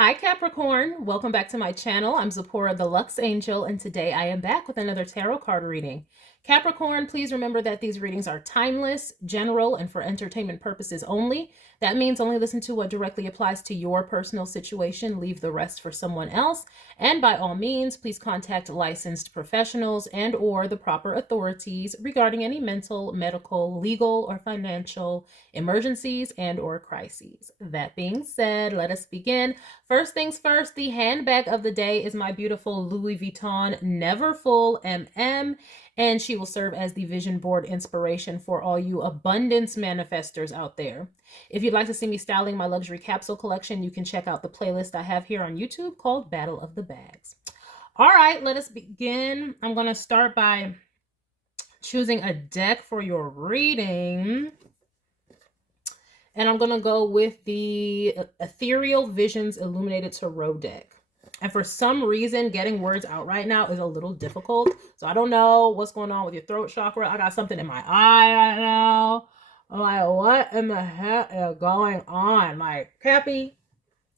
Hi Capricorn, welcome back to my channel. I'm Zipporah the Lux Angel, and today I am back with another tarot card reading. Capricorn, please remember that these readings are timeless, general, and for entertainment purposes only. That means only listen to what directly applies to your personal situation, leave the rest for someone else. And by all means, please contact licensed professionals and or the proper authorities regarding any mental, medical, legal, or financial emergencies and or crises. That being said, let us begin. First things first, the handbag of the day is my beautiful Louis Vuitton Neverfull MM, and she will serve as the vision board inspiration for all you abundance manifestors out there. If you'd like to see me styling my luxury capsule collection, you can check out the playlist I have here on YouTube called Battle of the Bags. All right, let us begin. I'm going to start by choosing a deck for your reading. And I'm going to go with the Ethereal Visions Illuminated Tarot deck. And for some reason, getting words out right now is a little difficult. So I don't know what's going on with your throat chakra. I got something in my eye right now. I'm like, what in the heck is going on? Like, Cappy,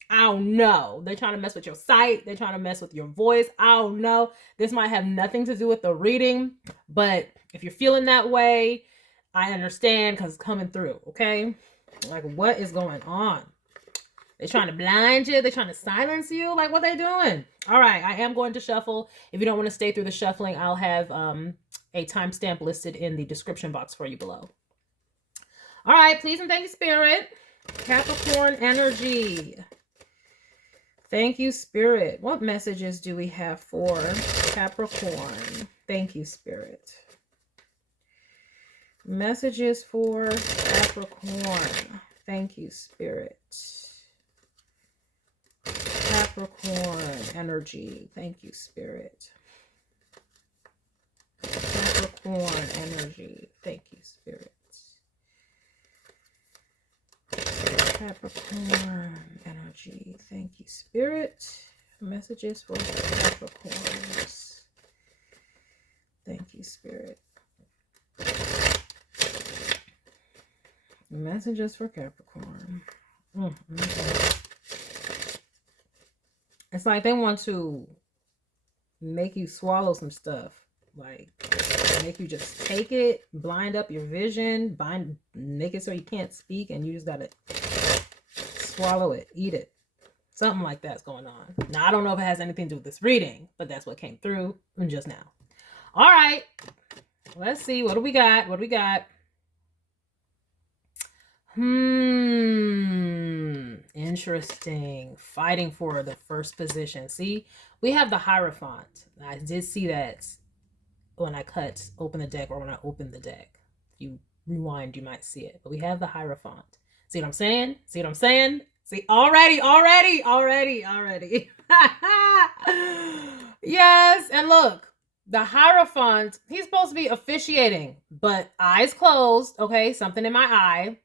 I don't know. They're trying to mess with your sight. They're trying to mess with your voice. I don't know. This might have nothing to do with the reading. But if you're feeling that way, I understand because it's coming through, okay? Like, what is going on? They're trying to blind you. They're trying to silence you. Like, what they doing? All right, I am going to shuffle. If you don't want to stay through the shuffling, I'll have a timestamp listed in the description box for you below. All right, please and thank you, Spirit. Capricorn energy. Thank you, Spirit. What messages do we have for Capricorn? Thank you, Spirit. Messages for Capricorn. Thank you, Spirit. Capricorn energy. Thank you, Spirit. Capricorn energy. Thank you, Spirit. Capricorn energy. Thank you, Spirit. Messages for Capricorns. Thank you, Spirit. Messages for Capricorn. It's like they want to make you swallow some stuff. Like, make you just take it, blind up your vision, make it so you can't speak, and you just gotta swallow it, eat it. Something like that's going on. Now, I don't know if it has anything to do with this reading, but that's what came through just now. All right. Let's see. What do we got? What do we got? Interesting. Fighting for the first position. See, we have the Hierophant. I did see that when I open the deck, or when I open the deck. If you rewind, you might see it. But we have the Hierophant. See what I'm saying? See what I'm saying? See, already. Yes, and look. The Hierophant, he's supposed to be officiating, but eyes closed, okay? Something in my eye.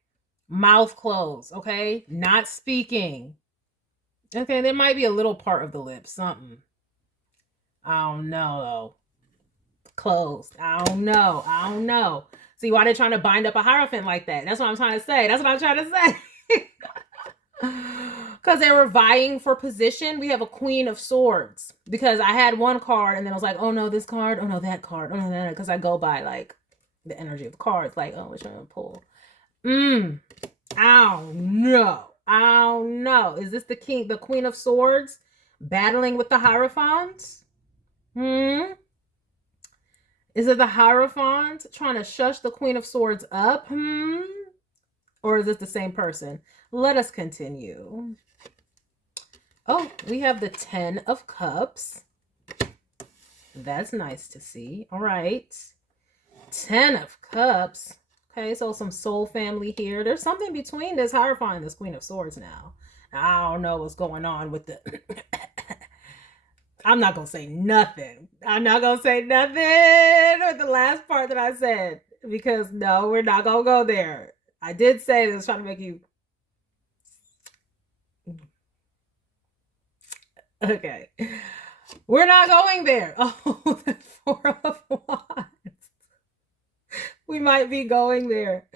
Mouth closed, okay? Not speaking. Okay, there might be a little part of the lips, something. I don't know, though. Closed. I don't know. See, why they're trying to bind up a Hierophant like that? That's what I'm trying to say. Because they were vying for position. We have a Queen of Swords. Because I had one card, and then I was like, oh, no, this card. Oh, no, that card. Oh, no, that. Because I go by, like, the energy of the cards. Like, oh, which one to pull? I don't know. Is this the Queen of Swords battling with the Hierophant? Is it the Hierophant trying to shush the Queen of Swords up? Or is this the same person? Let us continue. Oh, we have the 10 of Cups. That's nice to see. All right. 10 of Cups. Okay, so some soul family here. There's something between this Hierophant and this Queen of Swords now. I don't know what's going on with the... I'm not going to say nothing. with the last part that I said. Because, no, we're not going to go there. I did say this was trying to make you... Okay. We're not going there. Oh, the 4 of Wands. We might be going there.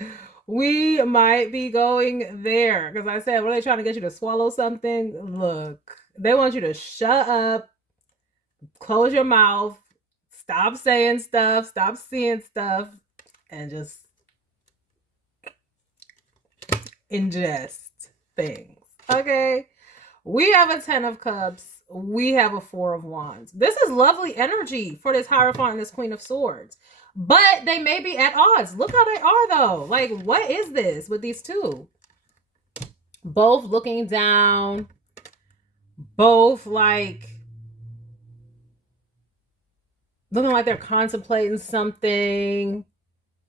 We might be going there. Because I said, what are they trying to get you to swallow something? Look, they want you to shut up, close your mouth, stop saying stuff, stop seeing stuff, and just ingest things. Okay. We have a 10 of Cups. We have a 4 of Wands. This is lovely energy for this Hierophant and this Queen of Swords. But they may be at odds. Look how they are, though. Like, what is this with these two? Both looking down. Both, like, looking like they're contemplating something.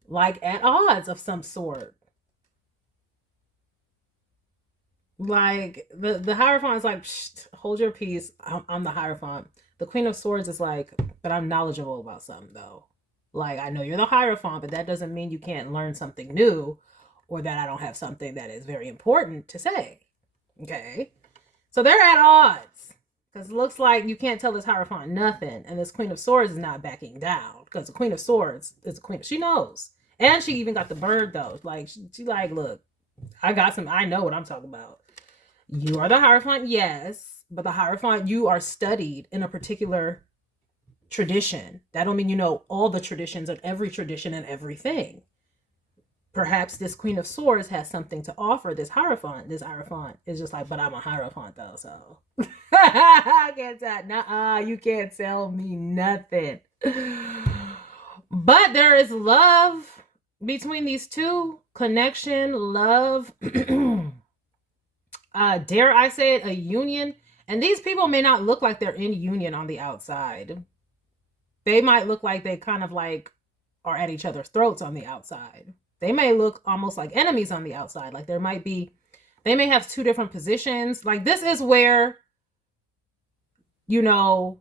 Like, at odds of some sort. Like, the Hierophant is like, hold your peace. I'm the Hierophant. The Queen of Swords is like, but I'm knowledgeable about something, though. Like, I know you're the Hierophant, but that doesn't mean you can't learn something new or that I don't have something that is very important to say. Okay? So they're at odds. Because it looks like you can't tell this Hierophant nothing. And this Queen of Swords is not backing down. Because the Queen of Swords is a queen. She knows. And she even got the bird, though. Like, she like, look, I know what I'm talking about. You are the Hierophant, yes. But the Hierophant, you are studied in a particular tradition. That don't mean you know all the traditions of every tradition and everything. Perhaps this Queen of Swords has something to offer this Hierophant. This Hierophant is just like, but I'm a Hierophant, though, so I can't tell. Nuh-uh, you can't tell me nothing. But there is love between these two. Connection, love. Dare I say it, a union. And these people may not look like they're in union on the outside. They might look like they kind of like are at each other's throats on the outside. They may look almost like enemies on the outside. Like they may have two different positions. Like this is where, you know,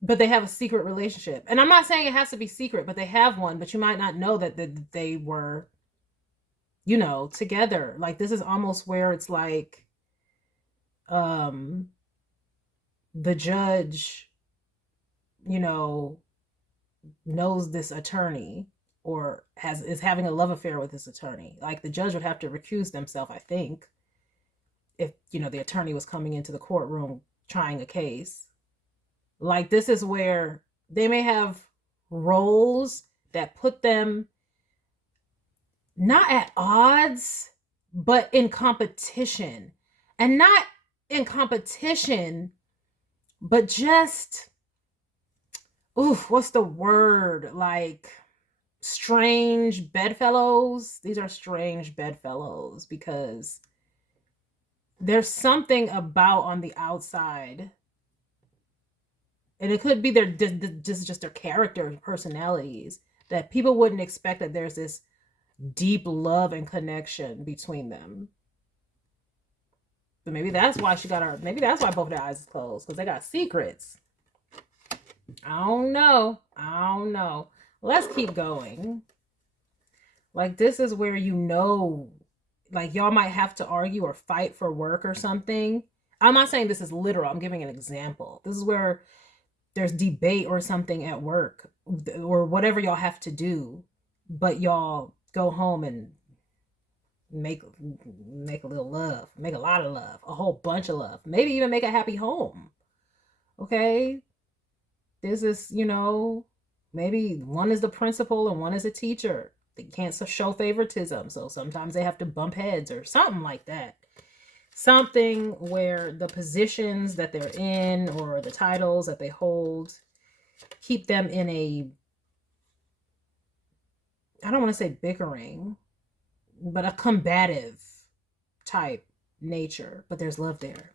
but they have a secret relationship. And I'm not saying it has to be secret, but they have one, but you might not know that they were, you know, together. Like this is almost where it's like, the judge, you know, knows this attorney or is having a love affair with this attorney. Like the judge would have to recuse themselves, I think, if, you know, the attorney was coming into the courtroom trying a case. Like this is where they may have roles that put them not at odds, but in competition. And not in competition, but just, what's the word? Like strange bedfellows. These are strange bedfellows because there's something about on the outside, and it could be their just their character and personalities, that people wouldn't expect that there's this deep love and connection between them. But maybe that's why maybe that's why both their eyes are closed, because they got secrets. I don't know. Let's keep going. Like this is where, you know, like y'all might have to argue or fight for work or something. I'm not saying this is literal. I'm giving an example. This is where there's debate or something at work or whatever y'all have to do, but y'all go home and make a little love, make a lot of love, a whole bunch of love, maybe even make a happy home. Okay? This is, you know, maybe one is the principal and one is a teacher. They can't show favoritism, so sometimes they have to bump heads or something like that. Something where the positions that they're in or the titles that they hold keep them in a, I don't want to say bickering, but a combative type nature. But there's love there.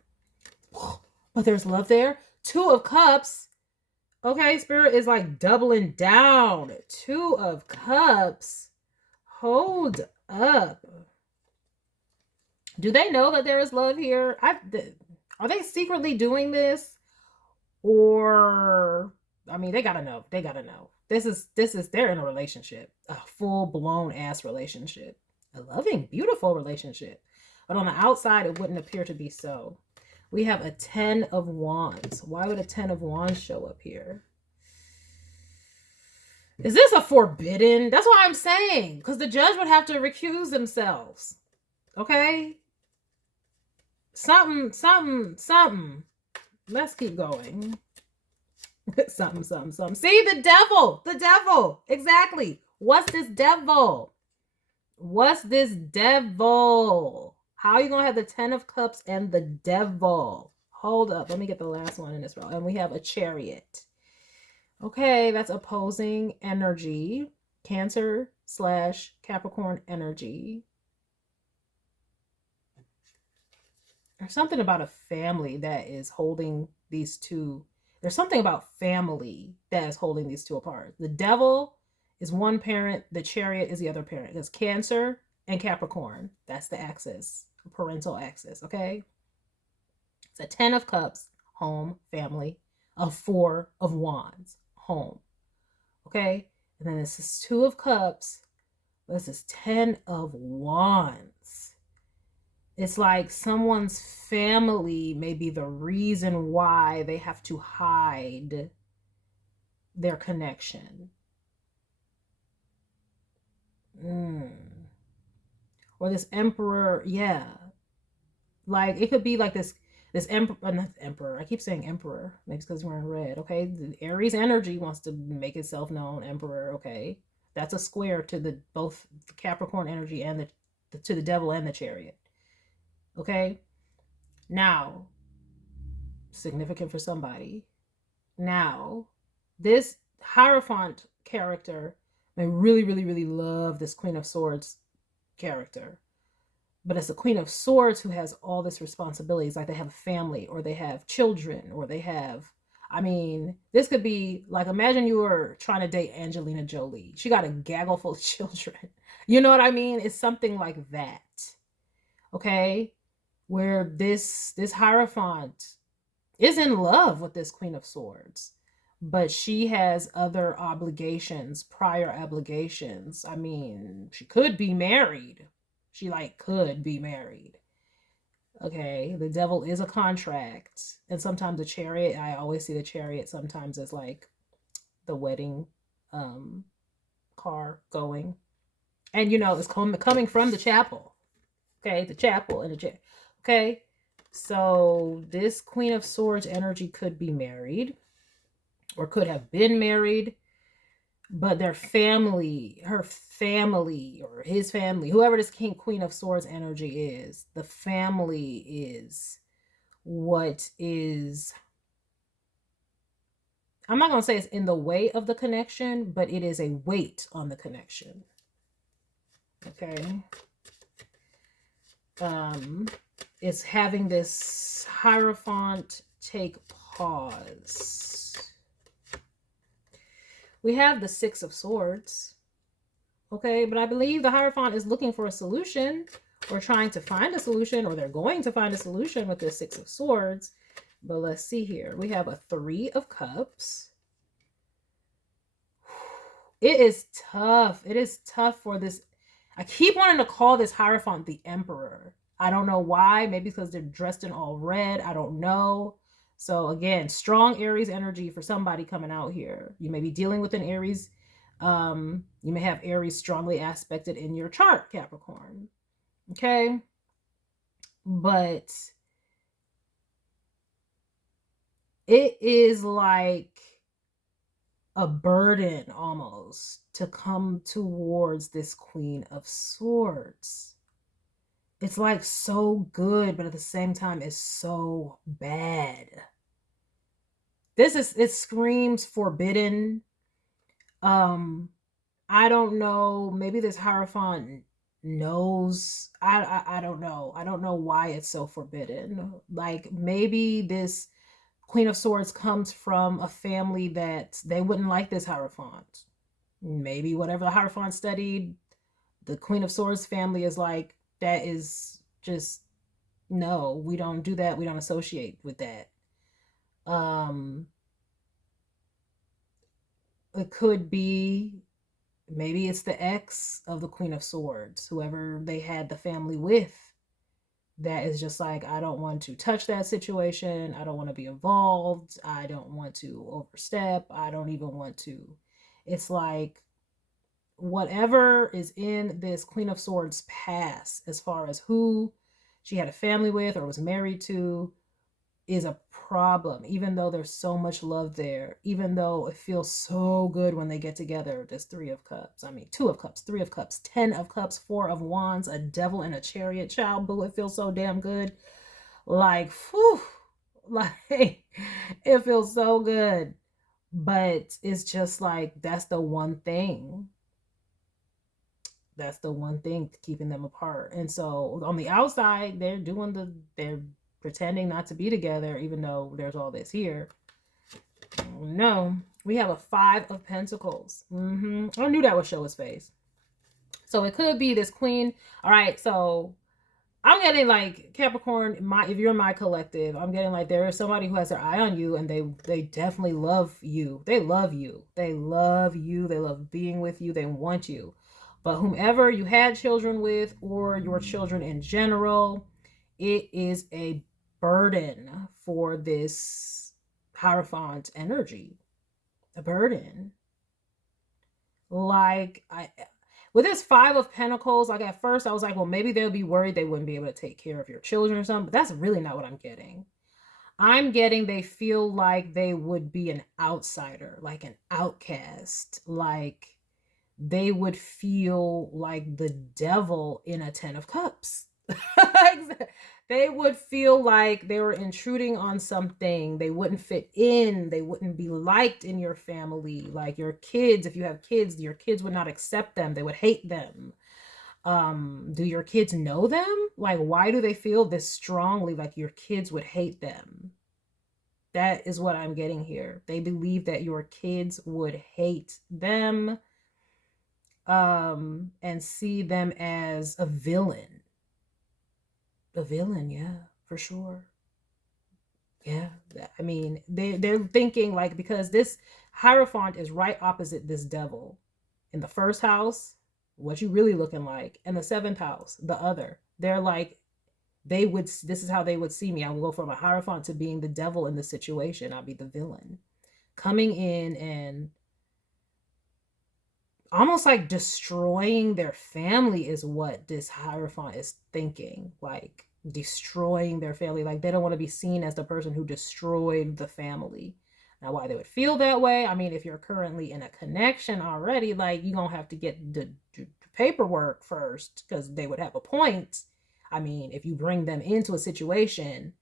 But there's love there. 2 of Cups. Okay, Spirit is like doubling down. 2 of Cups. Hold up. Do they know that there is love here? Are they secretly doing this? Or, I mean, they gotta know. They gotta know. This is, they're in a relationship. A full-blown ass relationship. A loving, beautiful relationship. But on the outside, it wouldn't appear to be so. We have a 10 of Wands. Why would a 10 of Wands show up here? Is this a forbidden? That's what I'm saying. Because the judge would have to recuse themselves. Okay? Something. Let's keep going. something. See, the devil. Exactly. What's this devil? What's this devil? How are you going to have the 10 of cups and the devil? Hold up. Let me get the last one in this row. And we have a chariot. Okay, that's opposing energy. Cancer / Capricorn energy. There's something about a family that is holding these two. There's something about family that is holding these two apart. The devil is one parent. The chariot is the other parent. It's Cancer and Capricorn. That's the axis, parental axis, okay? It's a 10 of cups, home, family. A 4 of wands, home, okay? And then this is 2 of cups. This is 10 of wands. It's like someone's family may be the reason why they have to hide their connection. Or this emperor, yeah. Like, it could be like this emperor, not emperor. I keep saying emperor. Maybe it's because we're in red, okay? The Aries energy wants to make itself known, emperor, okay? That's a square to both the Capricorn energy and to the devil and the chariot. Okay? Now, significant for somebody. Now, this Hierophant character may really love this Queen of Swords character. But it's the Queen of Swords who has all this responsibilities. Like, they have a family, or they have children, or they have, I mean, this could be like, imagine you were trying to date Angelina Jolie. She got a gaggle full of children. You know what I mean? It's something like that. Okay? Where this Hierophant is in love with this Queen of Swords, but she has other obligations, prior obligations. I mean, she could be married. She could be married. Okay, the devil is a contract. And sometimes the chariot, I always see the chariot sometimes as like the wedding car going. And it's coming from the chapel. Okay, the chapel and the chariot. Okay, so this Queen of Swords energy could be married or could have been married, but their family, her family or his family, whoever this Queen of Swords energy is, the family is what is, I'm not going to say it's in the way of the connection, but it is a weight on the connection. Okay. It's having this Hierophant take pause. We have the 6 of Swords. Okay, but I believe the Hierophant is looking for a solution, or trying to find a solution, or they're going to find a solution with this 6 of Swords. But let's see here. We have a 3 of Cups. It is tough. It is tough for this. I keep wanting to call this Hierophant the Emperor. I don't know why. Maybe because they're dressed in all red. I don't know. So again, strong Aries energy for somebody coming out here. You may be dealing with an Aries. You may have Aries strongly aspected in your chart, Capricorn. Okay. But it is like a burden almost to come towards this Queen of Swords. It's like so good, but at the same time, it's so bad. It screams forbidden. I don't know. Maybe this Hierophant knows. I don't know. I don't know why it's so forbidden. Like, maybe this Queen of Swords comes from a family that they wouldn't like this Hierophant. Maybe whatever the Hierophant studied, the Queen of Swords family is like, that is just, no, we don't do that. We don't associate with that. It could be, maybe it's the ex of the Queen of Swords, whoever they had the family with, that is just like, I don't want to touch that situation. I don't want to be involved. I don't want to overstep. I don't even want to It's like whatever is in this Queen of Swords past, as far as who she had a family with or was married to, is a problem, even though there's so much love there, even though it feels so good when they get together. This Three of Cups, I mean, Two of Cups, Three of Cups, 10 of Cups, Four of Wands, a Devil and a Chariot. Child, boo, it feels so damn good. Like, whew, like, it feels so good. But it's just like, that's the one thing. That's the one thing keeping them apart. And so on the outside, they're pretending not to be together, even though there's all this here. No, we have a Five of Pentacles. I knew that would show his face. So it could be this queen. All right, so I'm getting like Capricorn, if you're in my collective, I'm getting like there is somebody who has their eye on you, and they definitely love you. They love you. They love you. They love being with you. They want you. But whomever you had children with, or your children in general, it is a burden for this Hierophant energy. A burden. Like, with this Five of Pentacles, like at first I was like, well, maybe they'll be worried they wouldn't be able to take care of your children or something. But that's really not what I'm getting. I'm getting they feel like they would be an outsider, like an outcast, like they would feel like the devil in a 10 of Cups. They would feel like they were intruding on something. They wouldn't fit in. They wouldn't be liked in your family. Like your kids, if you have kids, your kids would not accept them. They would hate them. Do your kids know them? Like, why do they feel this strongly like your kids would hate them? That is what I'm getting here. They believe that your kids would hate them, and see them as a villain. A villain, yeah, for sure. Yeah, I mean, they're thinking like, because this Hierophant is right opposite this devil. In the first house, what you really looking like, and the seventh house, the other. They're like, this is how they would see me. I will go from a Hierophant to being the devil in the situation. I'll be the villain. Coming in and almost like destroying their family is what this Hierophant is thinking. Like destroying their family. Like they don't want to be seen as the person who destroyed the family. Now, why they would feel that way, I mean, if you're currently in a connection already, like you're going to have to get the paperwork first, because they would have a point. I mean, if you bring them into a situation,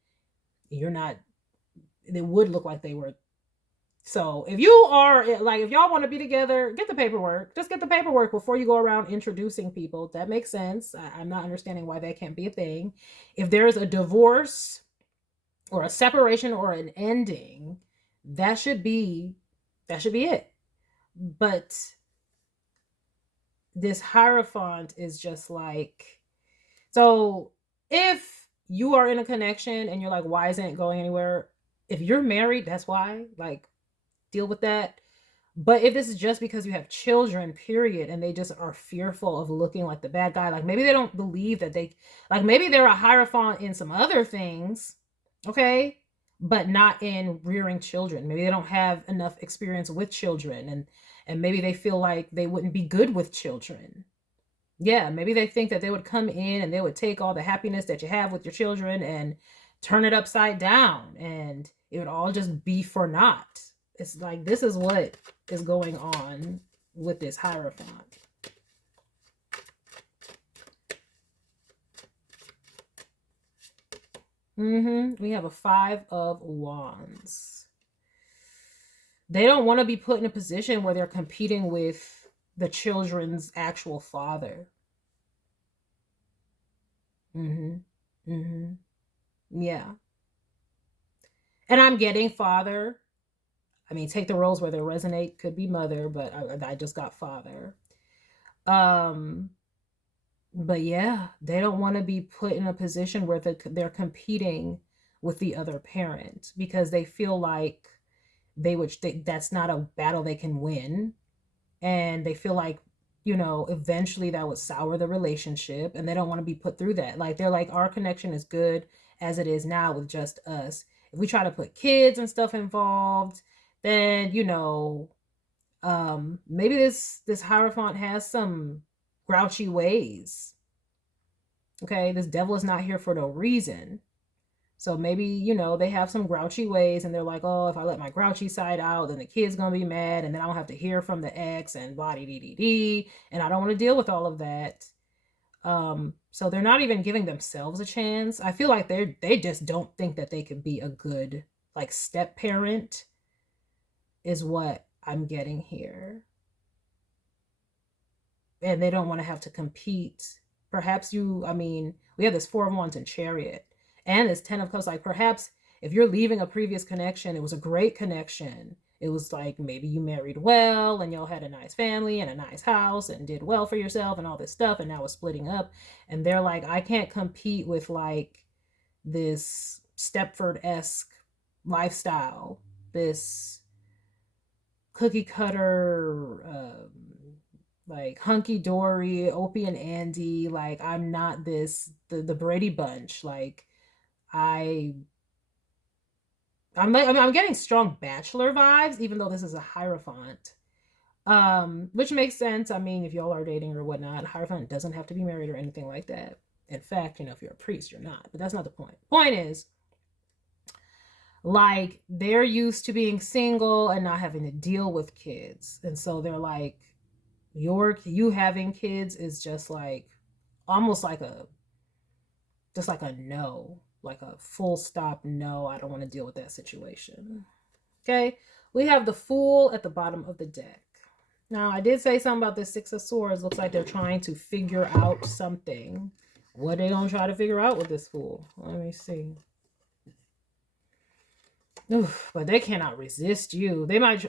you're not, it would look like they were. So if you are like, if y'all want to be together, get the paperwork. Just get the paperwork before you go around introducing people. That makes sense. I'm not understanding why that can't be a thing. If there's a divorce or a separation or an ending, that should be it. But this Hierophant is just like, so if you are in a connection and you're like, why isn't it going anywhere? If you're married, that's why. Like, deal with that. But if this is just because you have children, period, and they just are fearful of looking like the bad guy, like maybe they don't believe that they, like maybe they're a Hierophant in some other things, okay, but not in rearing children. Maybe they don't have enough experience with children, and maybe they feel like they wouldn't be good with children. Yeah, maybe they think that they would come in and they would take all the happiness that you have with your children and turn it upside down, and it would all just be for naught. It's like, this is what is going on with this Hierophant. We have a Five of Wands. They don't want to be put in a position where they're competing with the children's actual father. Yeah. And I'm getting father. I mean, take the roles where they resonate. Could be mother, but I just got father. But yeah, they don't want to be put in a position where they're competing with the other parent, because they feel like that's not a battle they can win. And they feel like, you know, eventually that would sour the relationship, and they don't want to be put through that. Like, they're like, our connection is good as it is now with just us. If we try to put kids and stuff involved, then, you know, Maybe this Hierophant has some grouchy ways. Okay, this devil is not here for no reason. So maybe, you know, they have some grouchy ways and they're like, oh, if I let my grouchy side out, then the kid's going to be mad and then I don't have to hear from the ex and blah, dee, dee, dee, dee. And I don't want to deal with all of that. So they're not even giving themselves a chance. I feel like they just don't think that they could be a good, like, step parent is what I'm getting here. And they don't want to have to compete. Perhaps I mean, we have this 4 of Wands in Chariot. And this 10 of Cups, like perhaps if you're leaving a previous connection, it was a great connection. It was like maybe you married well and y'all had a nice family and a nice house and did well for yourself and all this stuff. And now it's splitting up. And they're like, I can't compete with like this Stepford-esque lifestyle, this cookie cutter, like hunky-dory, Opie and Andy. Like I'm not the Brady Bunch. Like I'm getting strong bachelor vibes, even though this is a Hierophant. Which makes sense. I mean, if y'all are dating or whatnot, Hierophant doesn't have to be married or anything like that. In fact, you know, if you're a priest, you're not. But that's not the point. Point is, like, they're used to being single and not having to deal with kids. And so they're like, you having kids is just like, almost like just like a no. Like a full stop no, I don't want to deal with that situation. Okay, we have the Fool at the bottom of the deck. Now, I did say something about this 6 of Swords. Looks like they're trying to figure out something. What are they going to try to figure out with this Fool? Let me see. Oof, but they cannot resist you. They might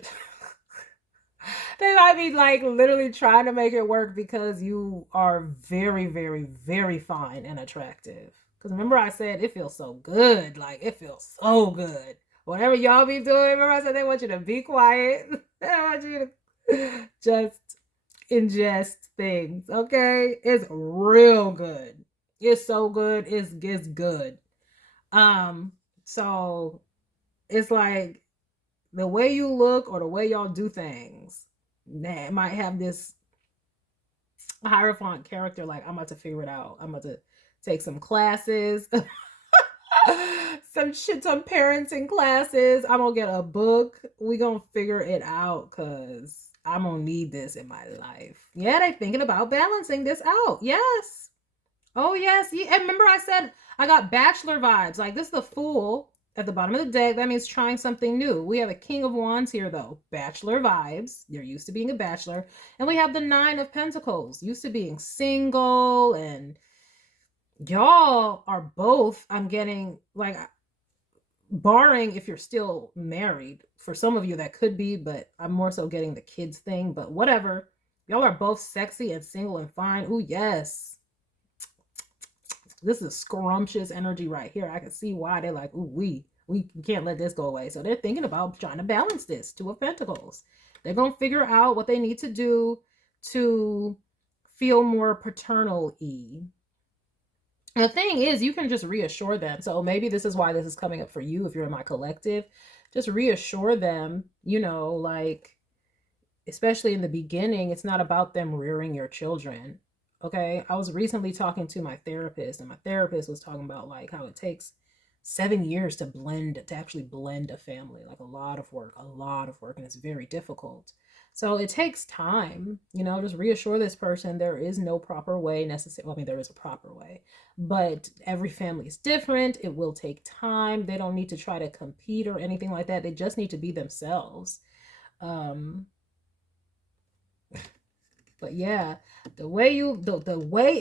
they might be like literally trying to make it work because you are very, very, very fine and attractive. Because remember I said it feels so good. Like, it feels so good. Whatever y'all be doing, remember I said they want you to be quiet. They want you to just ingest things, okay? It's real good. It's so good. It's good. So it's like the way you look or the way y'all do things, that might have this Hierophant character. Like, I'm about to figure it out. I'm about to take some classes, some parenting classes. I'm gonna get a book. We gonna figure it out because I'm gonna need this in my life. Yeah, they thinking about balancing this out. Yes. Oh yes. And remember I said I got bachelor vibes. Like, this is the Fool at the bottom of the deck. That means trying something new. We have a King of Wands here, though. Bachelor vibes. You're used to being a bachelor. And we have the 9 of Pentacles. Used to being single. And y'all are both, I'm getting, like, barring if you're still married. For some of you, that could be. But I'm more so getting the kids thing. But whatever. Y'all are both sexy and single and fine. Ooh, yes. This is scrumptious energy right here. I can see why they're like, ooh, we can't let this go away. So they're thinking about trying to balance this. 2 of Pentacles. They're going to figure out what they need to do to feel more paternal-y. The thing is, you can just reassure them. So maybe this is why this is coming up for you if you're in my collective. Just reassure them, you know, like, especially in the beginning, it's not about them rearing your children. Okay, I was recently talking to my therapist, and my therapist was talking about like how it takes 7 years to actually blend a family. Like a lot of work, and it's very difficult. So it takes time, you know. Just reassure this person there is no proper way necessarily. Well, I mean, there is a proper way, but every family is different. It will take time. They don't need to try to compete or anything like that. They just need to be themselves. But yeah, the way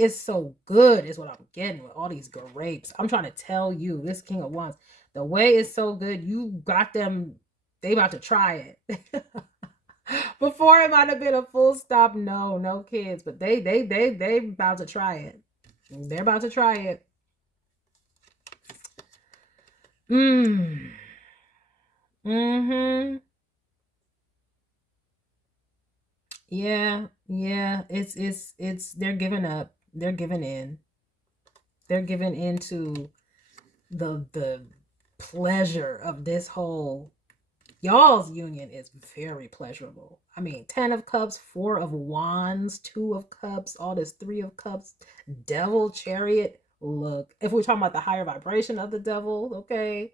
is so good is what I'm getting with all these grapes. I'm trying to tell you, this King of Wands, the way is so good. You got them. They about to try it. Before it might have been a full stop. No kids, but they about to try it. They're about to try it. Yeah, it's they're giving up. They're giving in. They're giving into the pleasure of this whole Y'all's union is very pleasurable. I mean, 10 of cups, 4 of wands, 2 of cups, all this 3 of cups, devil, chariot. Look, if we're talking about the higher vibration of the devil, okay?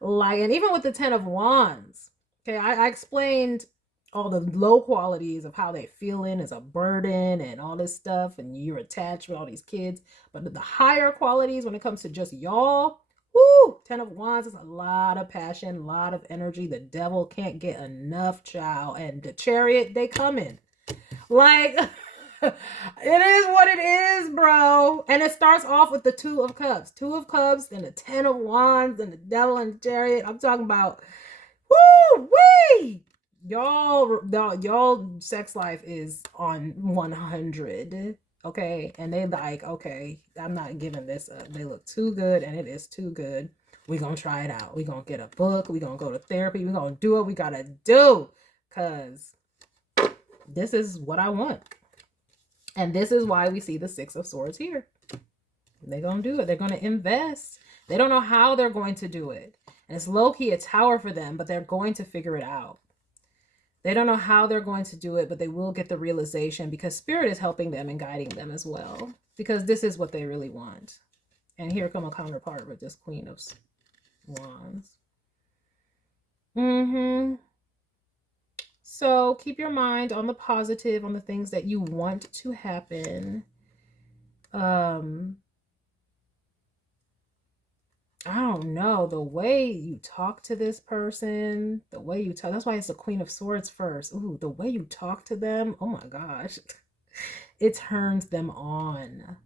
Like, and even with the 10 of wands, okay, I explained all the low qualities of how they feel in as a burden and all this stuff, and you're attached with all these kids. But the higher qualities when it comes to just y'all, woo, 10 of wands is a lot of passion, a lot of energy. The devil can't get enough, child. And the chariot, they coming. Like, it is what it is, bro. And it starts off with the 2 of cups. 2 of cups and the 10 of wands and the devil and the chariot. I'm talking about, woo, wee. Y'all sex life is on 100. Okay, and they like, okay, I'm not giving this up. They look too good, and it is too good. We're gonna try it out. We're gonna get a book. We're gonna go to therapy. We're gonna do what we gotta do, because this is what I want. And this is why we see the 6 of swords here. They're gonna do it. They're gonna invest. They don't know how they're going to do it. And it's low-key a tower for them, but they're going to figure it out. They don't know how they're going to do it, but they will get the realization, because Spirit is helping them and guiding them as well, because this is what they really want. And here come a counterpart with this Queen of Wands. So keep your mind on the positive, on the things that you want to happen. I don't know, the way you talk to this person, the way you talk, that's why it's the Queen of Swords first. Ooh, the way you talk to them, oh my gosh, it turns them on.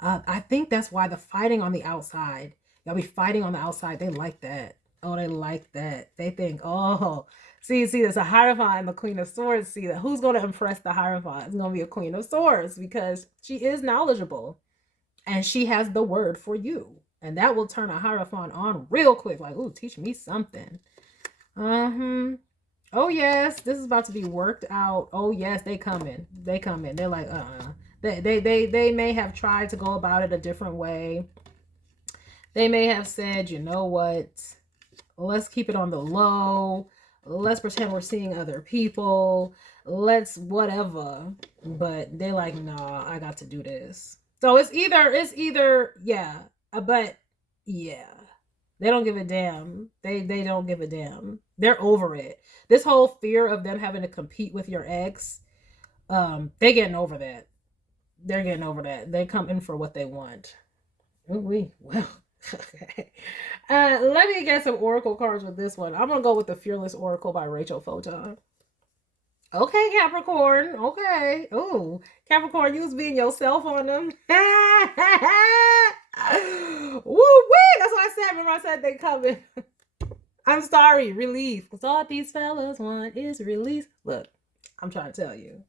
I think that's why the fighting on the outside, y'all be fighting on the outside, they like that. Oh, they like that. They think, oh, see, there's a Hierophant and the Queen of Swords. See that? Who's going to impress the Hierophant? It's going to be a Queen of Swords, because she is knowledgeable and she has the word for you. And that will turn a Hierophant on real quick. Like, ooh, teach me something. Oh, yes, this is about to be worked out. Oh, yes, they coming. They coming. They're like, They may have tried to go about it a different way. They may have said, you know what? Let's keep it on the low. Let's pretend we're seeing other people. Let's whatever. But they're like, nah, I got to do this. So it's either, yeah. But yeah, they don't give a damn. They don't give a damn. They're over it. This whole fear of them having to compete with your ex, they're getting over that. They're getting over that. They come in for what they want. Ooh-wee. Well, okay. Let me get some oracle cards with this one. I'm gonna go with the Fearless Oracle by Rachel Photon. Okay, Capricorn. Okay. Ooh, Capricorn, you was being yourself on them. Woo-wee! That's what I said. Remember I said they coming. I'm sorry. Relief. Because all these fellas want is release. Look, I'm trying to tell you.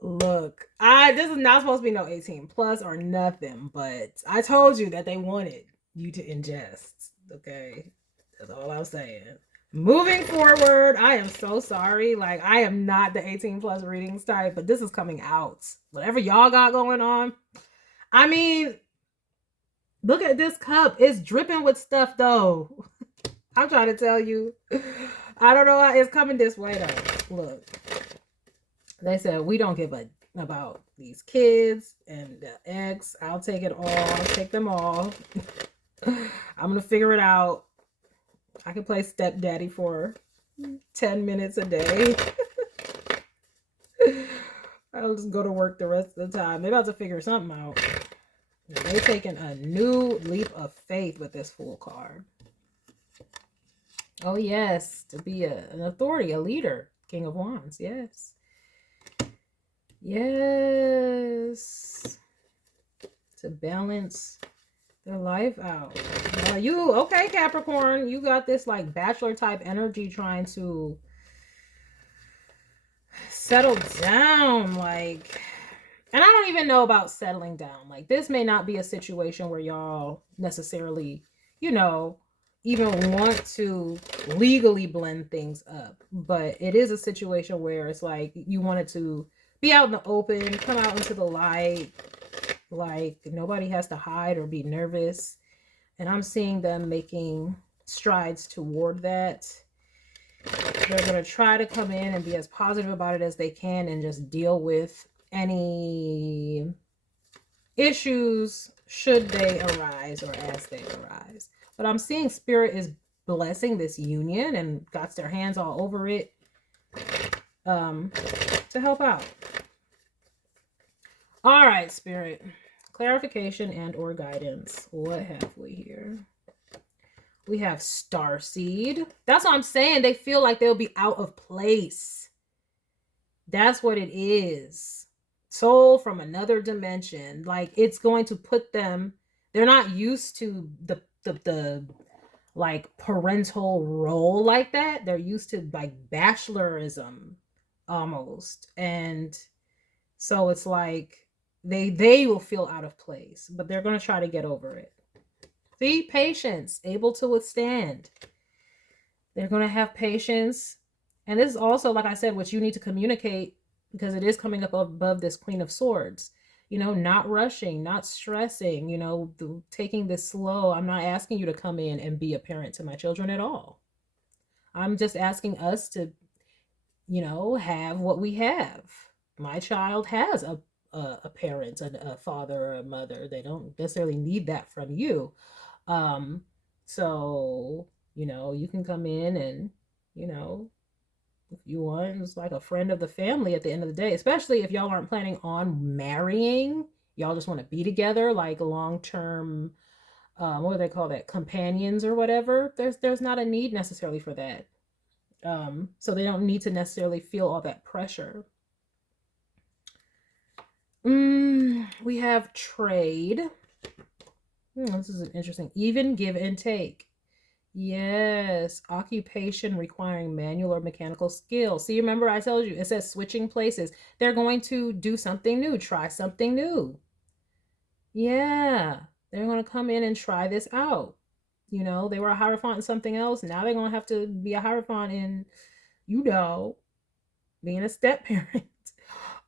Look, this is not supposed to be no 18 plus or nothing, but I told you that they wanted you to ingest. Okay? That's all I'm saying. Moving forward, I am so sorry. Like, I am not the 18 plus readings type, but this is coming out. Whatever y'all got going on. I mean, look at this cup. It's dripping with stuff, though. I'm trying to tell you. I don't know how it's coming this way, though. Look. They said, we don't give a about these kids and the ex. I'll take it all. I'll take them all. I'm going to figure it out. I can play stepdaddy for 10 minutes a day. I'll just go to work the rest of the time. They're about to figure something out. They're taking a new leap of faith with this Fool card. Oh, yes. To be an authority, a leader. King of Wands. Yes. Yes. To balance their life out. You, okay, Capricorn. You got this like bachelor type energy trying to settle down. Like, and I don't even know about settling down. Like, this may not be a situation where y'all necessarily, you know, even want to legally blend things up. But it is a situation where it's like you wanted to be out in the open, come out into the light. Like, nobody has to hide or be nervous. And I'm seeing them making strides toward that. They're going to try to come in and be as positive about it as they can and just deal with any issues should they arise or as they arise. But I'm seeing Spirit is blessing this union and got their hands all over it to help out. All right, Spirit. Clarification and or guidance. What have we here? We have Starseed. That's what I'm saying. They feel like they'll be out of place. That's what it is. Soul from another dimension. Like, it's going to put them, they're not used to the like parental role like that. They're used to like bachelorism almost. And so it's like they will feel out of place, but they're going to try to get over it. See, patience, able to withstand. They're going to have patience. And this is also, like I said, what you need to communicate, because it is coming up above this Queen of Swords. You know, not rushing, not stressing, you know, taking this slow. I'm not asking you to come in and be a parent to my children at all. I'm just asking us to, you know, have what we have. My child has a parent, a father or a mother. They don't necessarily need that from you. So, you know, you can come in and, you know, if you want, it's like a friend of the family at the end of the day, especially if y'all aren't planning on marrying. Y'all just want to be together, like long-term, what do they call that? Companions or whatever. There's not a need necessarily for that. So they don't need to necessarily feel all that pressure. We have trade. This is an interesting. Even give and take. Yes. Occupation requiring manual or mechanical skill. See, remember I told you, it says switching places. They're going to do something new, try something new. Yeah. They're going to come in and try this out. You know, they were a Hierophant in something else. Now they're going to have to be a Hierophant in, you know, being a step parent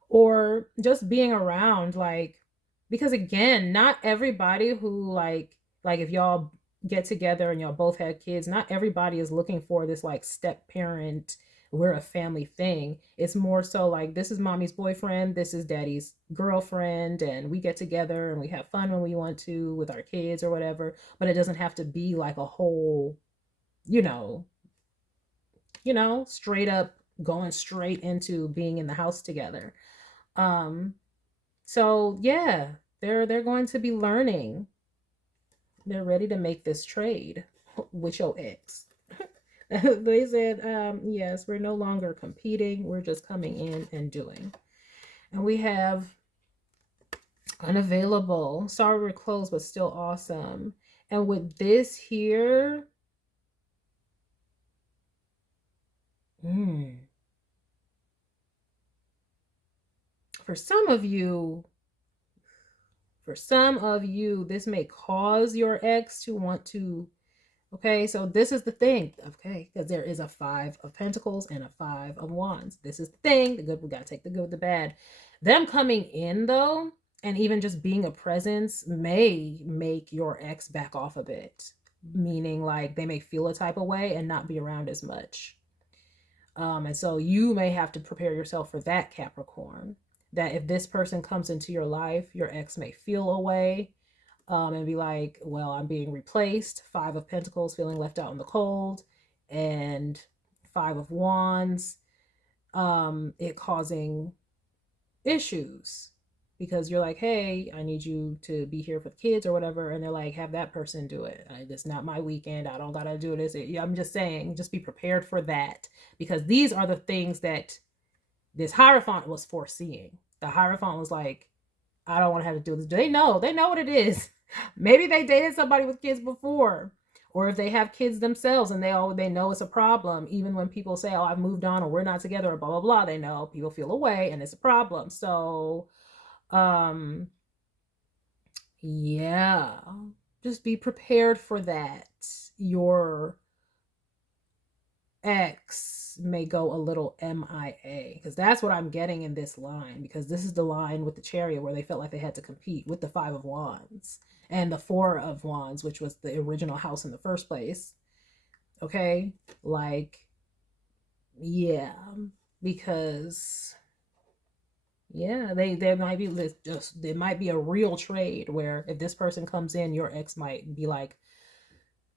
or just being around, like, because again, not everybody who like if y'all get together and y'all both had kids, not everybody is looking for this like step parent, we're a family thing. It's more so like, this is mommy's boyfriend, this is daddy's girlfriend, and we get together and we have fun when we want to with our kids or whatever, but it doesn't have to be like a whole, you know, straight up going straight into being in the house together. So yeah, they're going to be learning. They're ready to make this trade with your ex. They said, yes, we're no longer competing. We're just coming in and doing. And we have unavailable. Sorry we're closed, but still awesome. And with this here, for some of you, this may cause your ex to want to, okay, so this is the thing, okay, because there is a 5 of Pentacles and a 5 of Wands. This is the thing, the good, we got to take the good with the bad. Them coming in, though, and even just being a presence may make your ex back off a bit, meaning like they may feel a type of way and not be around as much. And so you may have to prepare yourself for that, Capricorn, that if this person comes into your life, your ex may feel away and be like, well, I'm being replaced. 5 of Pentacles, feeling left out in the cold, and 5 of Wands, it causing issues because you're like, hey, I need you to be here for the kids or whatever, and they're like, have that person do it. It's not my weekend. I don't gotta do this. I'm just saying, just be prepared for that, because these are the things that this Hierophant was foreseeing. The Hierophant was like, I don't want to have to do this. They know what it is. Maybe they dated somebody with kids before, or if they have kids themselves and they know it's a problem. Even when people say, oh, I've moved on, or we're not together, or blah, blah, blah, they know people feel away and it's a problem. So, yeah, just be prepared for that. Your ex may go a little MIA, because that's what I'm getting in this line, because this is the line with the Chariot where they felt like they had to compete with the 5 of Wands and the 4 of Wands, which was the original house in the first place. Okay, like Yeah, because yeah, there might be just there might be a real trade where if this person comes in, your ex might be like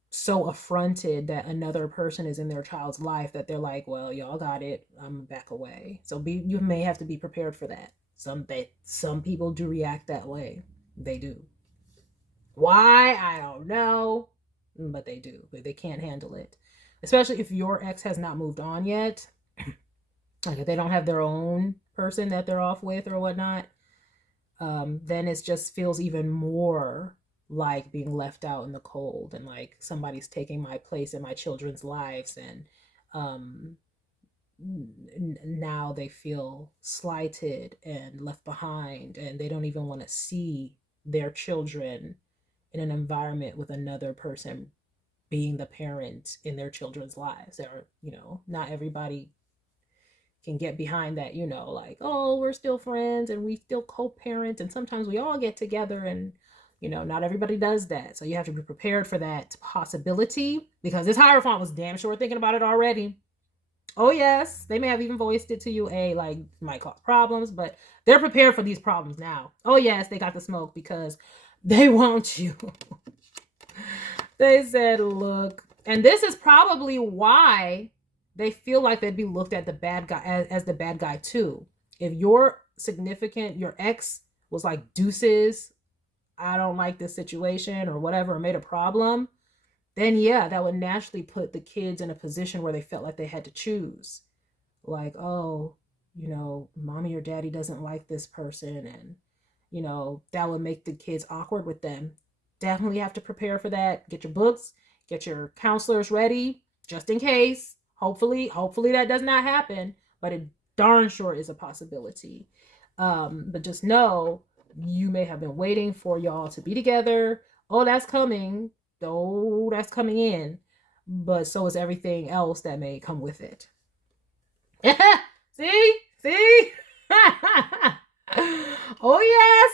so affronted that another person is in their child's life that they're like, well, y'all got it, I'm back away. So you may have to be prepared for that. Some people do react that way. They do. Why? I don't know, but they do. But they can't handle it, especially if your ex has not moved on yet. Like if they don't have their own person that they're off with or whatnot, then it just feels even more like being left out in the cold and like somebody's taking my place in my children's lives. And um, now they feel slighted and left behind, and they don't even want to see their children in an environment with another person being the parent in their children's lives. There are, not everybody can get behind that, like, oh, we're still friends and we still co-parent, and sometimes we all get together, and not everybody does that. So you have to be prepared for that possibility, because this Hierophant was damn sure thinking about it already. Oh yes, they may have even voiced it to you, like might cause problems, but they're prepared for these problems now. Oh yes, they got the smoke because they want you. They said, look, and this is probably why they feel like they'd be looked at the bad guy as the bad guy too. If your ex was like, deuces, I don't like this situation or whatever, or made a problem, then yeah, that would naturally put the kids in a position where they felt like they had to choose. Like, oh, mommy or daddy doesn't like this person, and that would make the kids awkward with them. Definitely have to prepare for that. Get your books, get your counselors ready, just in case. Hopefully that does not happen, but it darn sure is a possibility. But just know you may have been waiting for y'all to be together. Oh, that's coming. Oh, that's coming in. But so is everything else that may come with it. See? Oh, yes.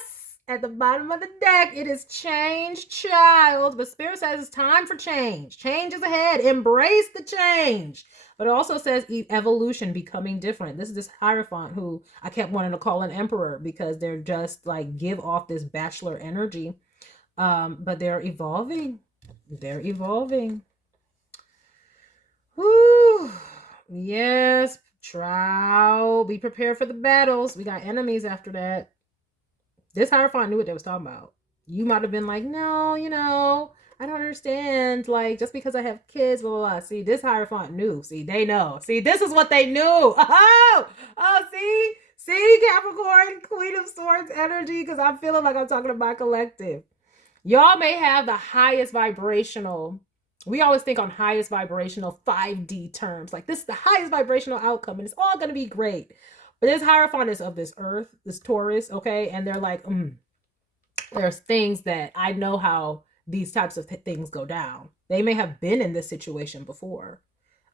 At the bottom of the deck, it is change, child. But Spirit says it's time for change. Change is ahead. Embrace the change. But it also says evolution, becoming different. This is this Hierophant who I kept wanting to call an emperor because they're just like give off this bachelor energy. But they're evolving. They're evolving. Whew. Yes, trial. Be prepared for the battles. We got enemies after that. This Hierophant knew what they was talking about. You might have been like, no, I don't understand. Like, just because I have kids, blah, blah, blah. See, this Hierophant knew. See, they know. See, this is what they knew. See, Capricorn, Queen of Swords energy, because I'm feeling like I'm talking about collective. Y'all may have the highest vibrational. We always think on highest vibrational 5D terms. Like, this is the highest vibrational outcome, and it's all going to be great. But this Hierophant is of this earth, this Taurus, okay? And they're like, there's things that I know how these types of things go down. They may have been in this situation before,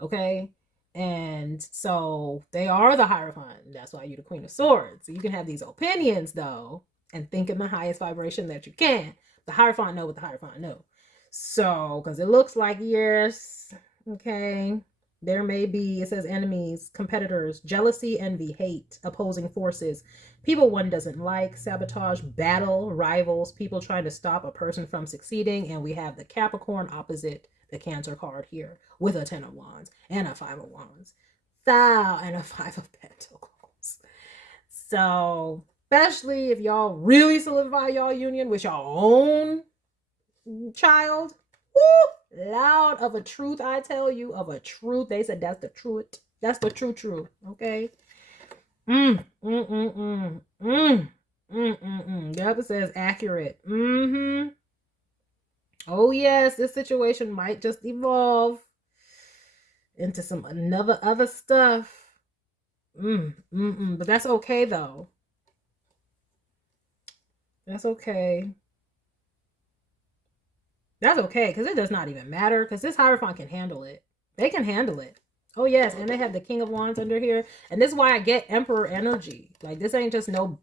okay? And so they are the Hierophant. That's why you're the Queen of Swords. So you can have these opinions, though, and think in the highest vibration that you can. The Hierophant know what the Hierophant know. So, because it looks like, yes, okay, there may be, it says enemies, competitors, jealousy, envy, hate, opposing forces, people one doesn't like, sabotage, battle, rivals, people trying to stop a person from succeeding. And we have the Capricorn opposite the Cancer card here with a 10 of Wands and a 5 of Wands. Thou and a 5 of Pentacles. So, especially if y'all really solidify y'all union with y'all own child, woo, loud of a truth, I tell you, of a truth. They said that's the truth. That's the true, okay? Yep, it says accurate. Oh yes, this situation might just evolve into some other stuff. But that's okay though. That's okay. That's okay, because it does not even matter, because this Hierophant can handle it. They can handle it. Oh, yes, and they have the King of Wands under here. And this is why I get Emperor energy. Like, this ain't just no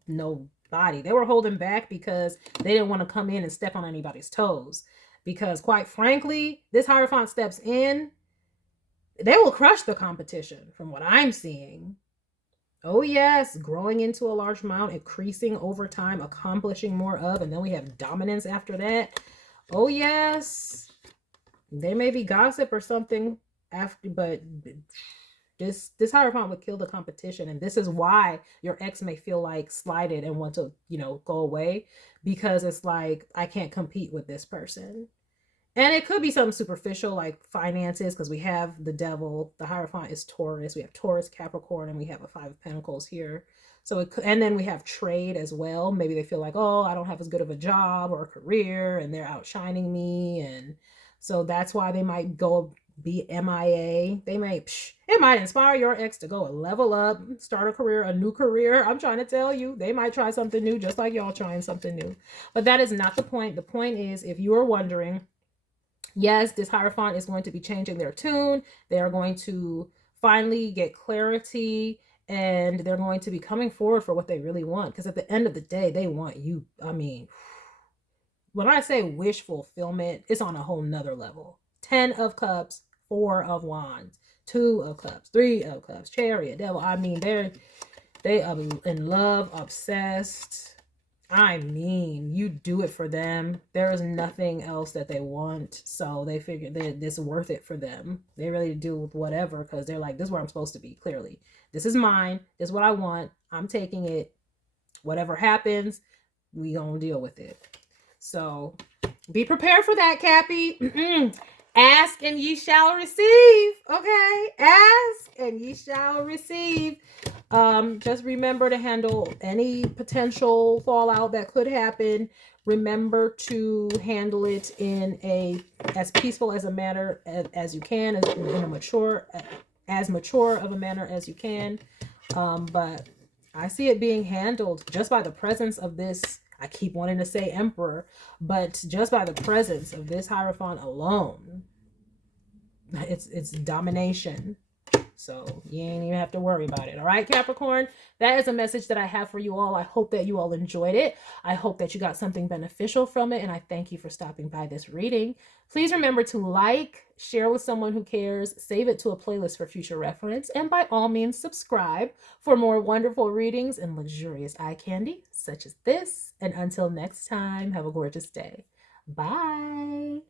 body. They were holding back because they didn't want to come in and step on anybody's toes. Because, quite frankly, this Hierophant steps in, they will crush the competition from what I'm seeing. Oh, yes, growing into a large amount, increasing over time, accomplishing more of, and then we have dominance after that. Oh, yes. There may be gossip or something after, but this Hierophant would kill the competition. And this is why your ex may feel like slighted and want to, go away, because it's like, I can't compete with this person. And it could be something superficial like finances, because we have the devil. The Hierophant is Taurus. We have Taurus, Capricorn, and we have a Five of Pentacles here. So it could, and then we have trade as well. Maybe they feel like, oh, I don't have as good of a job or a career, and they're outshining me, and so that's why they might go be MIA. It might inspire your ex to go and level up, start a career, a new career. I'm trying to tell you, they might try something new, just like y'all trying something new. But that is not the point. The point is, if you are wondering, yes, this Hierophant is going to be changing their tune. They are going to finally get clarity, and they're going to be coming forward for what they really want. Because at the end of the day, they want you. I mean, when I say wish fulfillment, it's on a whole nother level. 10 of Cups, 4 of Wands, 2 of Cups, 3 of Cups, Chariot, Devil. I mean, they are in love, obsessed. I mean, you do it for them. There is nothing else that they want. So they figure that this is worth it for them. They really do whatever, because they're like, this is where I'm supposed to be, clearly. This is mine. This is what I want. I'm taking it. Whatever happens, we gonna deal with it. So be prepared for that, Cappy. Ask and ye shall receive. Okay? Ask and ye shall receive. Just remember to handle any potential fallout that could happen. Remember to handle it in as peaceful as a manner as you can, as mature of a manner as you can. But I see it being handled just by the presence of this. I keep wanting to say Emperor, but just by the presence of this Hierophant alone, it's domination. So you ain't even have to worry about it. All right, Capricorn, that is a message that I have for you all. I hope that you all enjoyed it. I hope that you got something beneficial from it. And I thank you for stopping by this reading. Please remember to like, share with someone who cares, save it to a playlist for future reference. And by all means, subscribe for more wonderful readings and luxurious eye candy such as this. And until next time, have a gorgeous day. Bye.